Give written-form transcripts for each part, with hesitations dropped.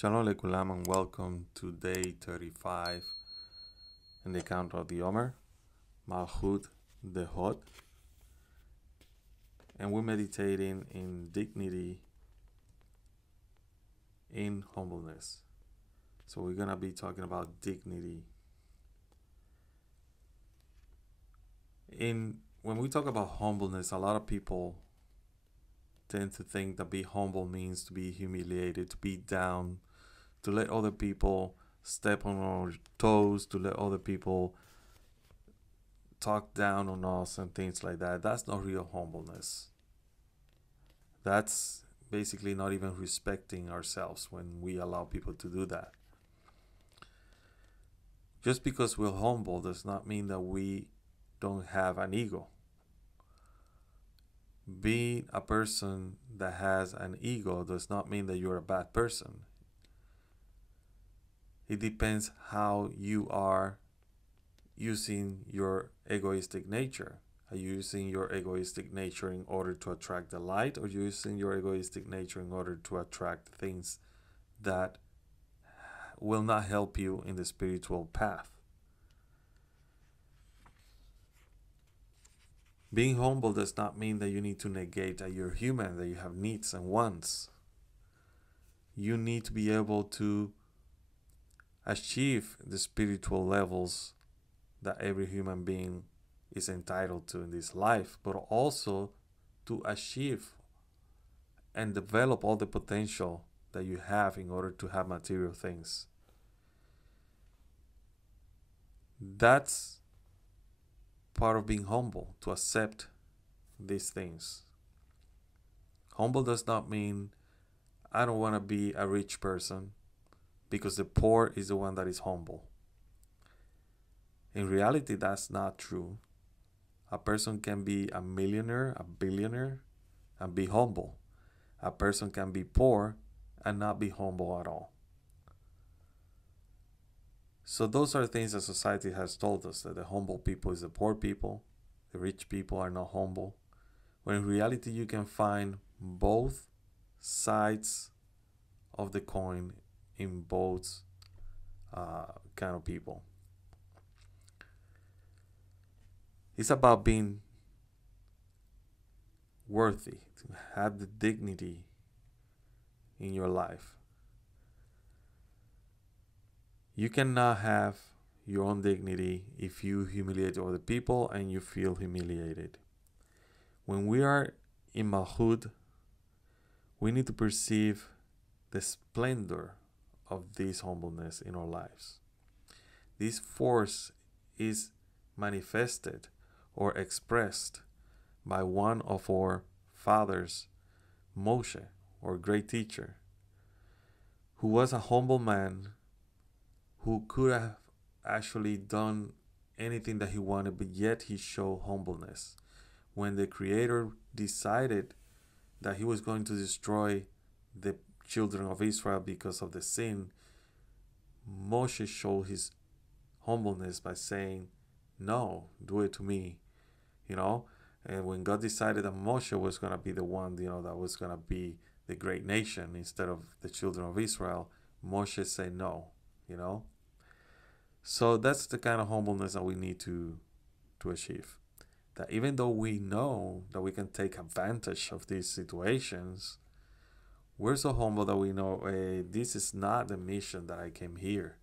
Shalom Lekulam and welcome to day 35 in the count of the Omer, Malchut, the Hot, and we're meditating in dignity, in humbleness. So we're going to be talking about dignity. When we talk about humbleness, a lot of people tend to think that be humble means to be humiliated, to be down, to let other people step on our toes, to let other people talk down on us and things like that. That's not real humbleness. That's basically not even respecting ourselves when we allow people to do that. Just because we're humble does not mean that we don't have an ego. Being a person that has an ego does not mean that you're a bad person. It depends how you are using your egoistic nature. Are you using your egoistic nature in order to attract the light, or are you using your egoistic nature in order to attract things that will not help you in the spiritual path? Being humble does not mean that you need to negate that you're human, that you have needs and wants. You need to be able to achieve the spiritual levels that every human being is entitled to in this life, but also to achieve and develop all the potential that you have in order to have material things. That's part of being humble, to accept these things. Humble does not mean I don't want to be a rich person because the poor is the one that is humble. In reality, that's not true. A person can be a millionaire, a billionaire, and be humble. A person can be poor and not be humble at all. So those are things that society has told us, that the humble people is the poor people, the rich people are not humble. When in reality, you can find both sides of the coin in both kind of people. It's about being worthy, to have the dignity in your life. You cannot have your own dignity if you humiliate other people and you feel humiliated. When we are in Malchut, we need to perceive the splendor of this humbleness in our lives. This force is manifested or expressed by one of our fathers, Moshe, our great teacher, who was a humble man who could have actually done anything that he wanted, but yet he showed humbleness. When the Creator decided that he was going to destroy the children of Israel because of the sin, Moshe showed his humbleness by saying, no, do it to me, And when God decided that Moshe was going to be the one, that was going to be the great nation instead of the children of Israel, Moshe said no, So that's the kind of humbleness that we need to achieve. That even though we know that we can take advantage of these situations, we're so humble that we know, hey, this is not the mission that I came here.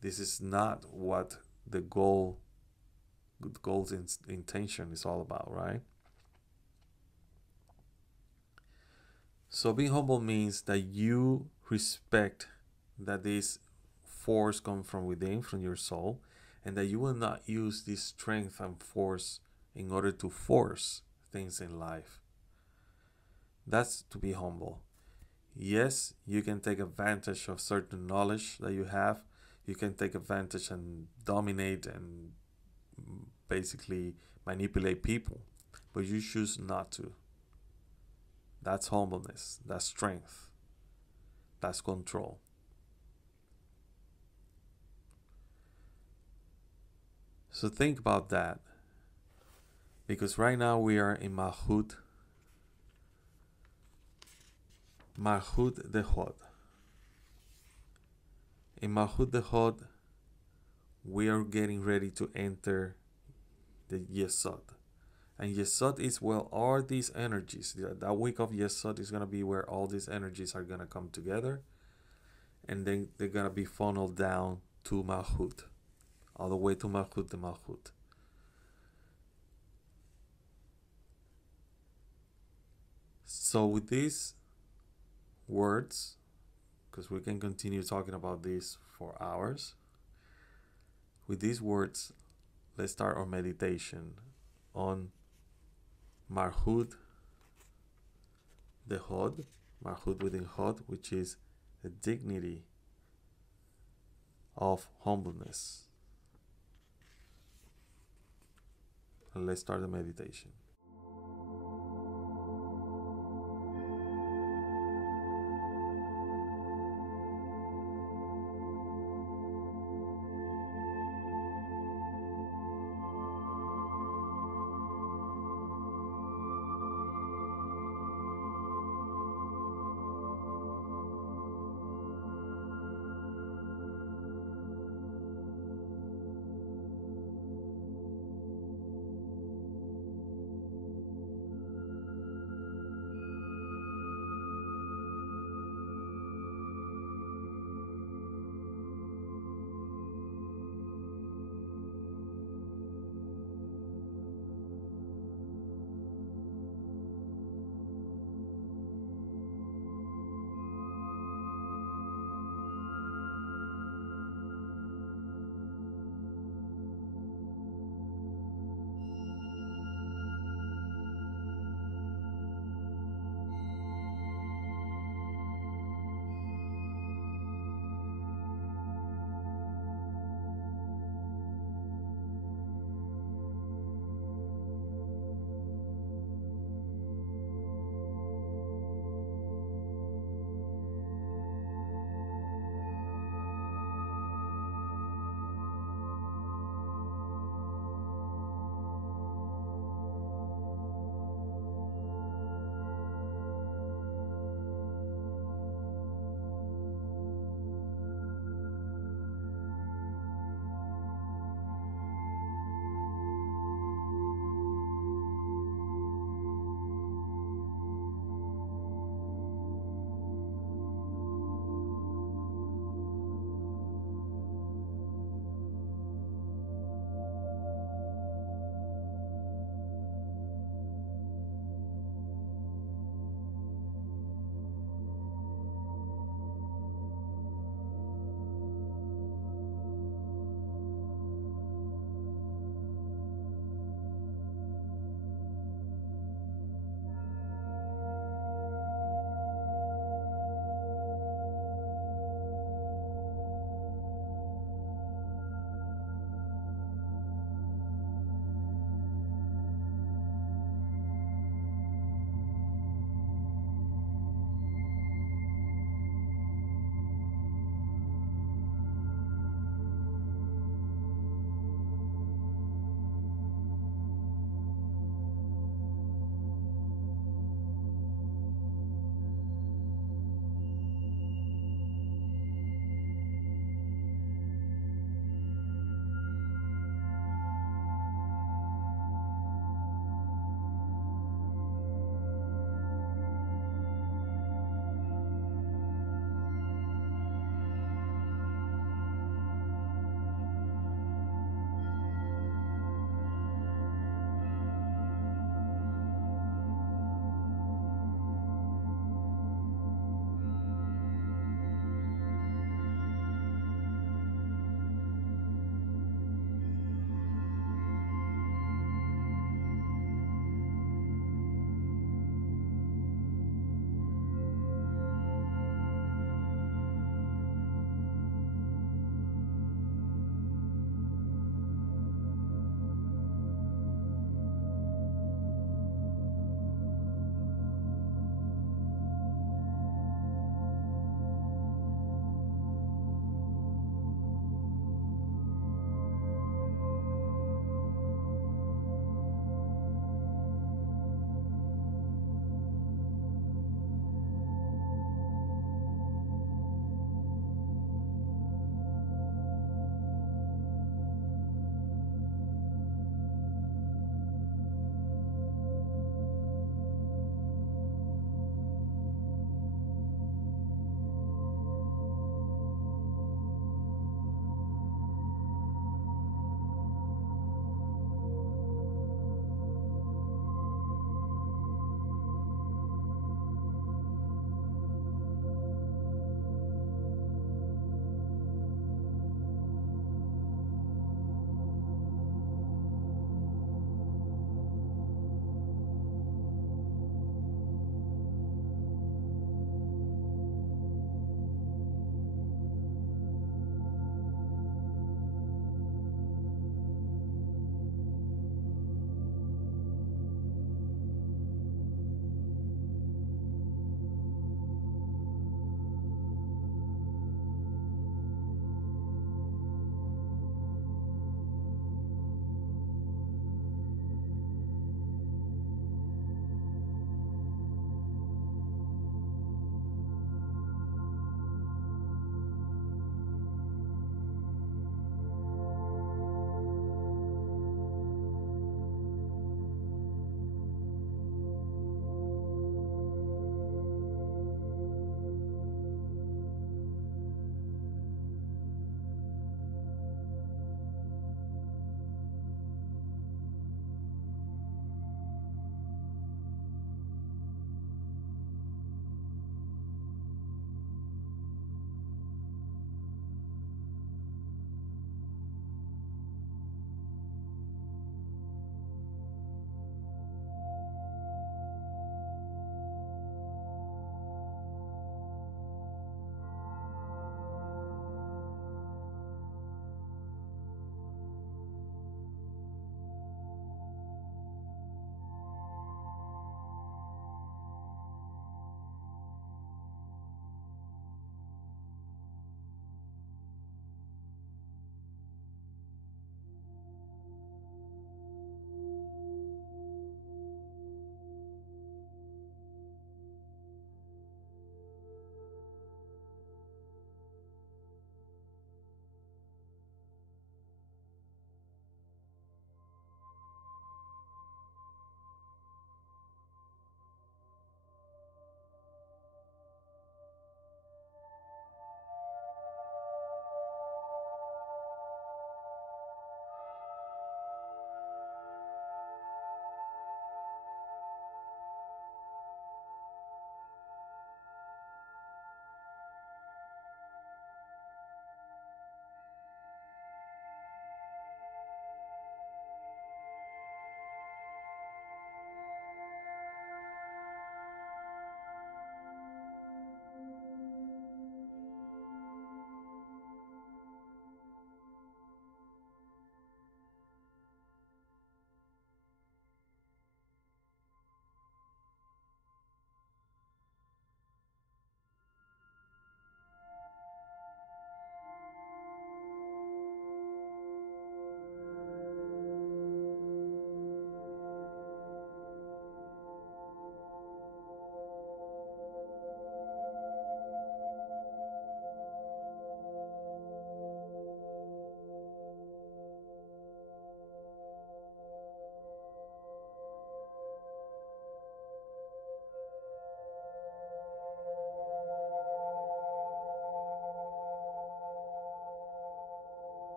This is not what the goal's intention is all about, right? So being humble means that you respect that this force comes from within, from your soul, and that you will not use this strength and force in order to force things in life. That's to be humble. Yes, you can take advantage of certain knowledge that you have. You can take advantage and dominate and basically manipulate people, but you choose not to. That's humbleness. That's strength. That's control. So think about that, because right now we are in Malchut the Hod. In Malchut the Hod, we are getting ready to enter the Yesod. And Yesod is, well, all these energies. That week of Yesod is going to be where all these energies are going to come together. And then they're going to be funneled down to Malchut. All the way to Malchut the Malchut. So with these words, because we can continue talking about this for hours. With these words, let's start our meditation on Malchut the Hod, Malchut within Hod, which is the dignity of humbleness. And let's start the meditation.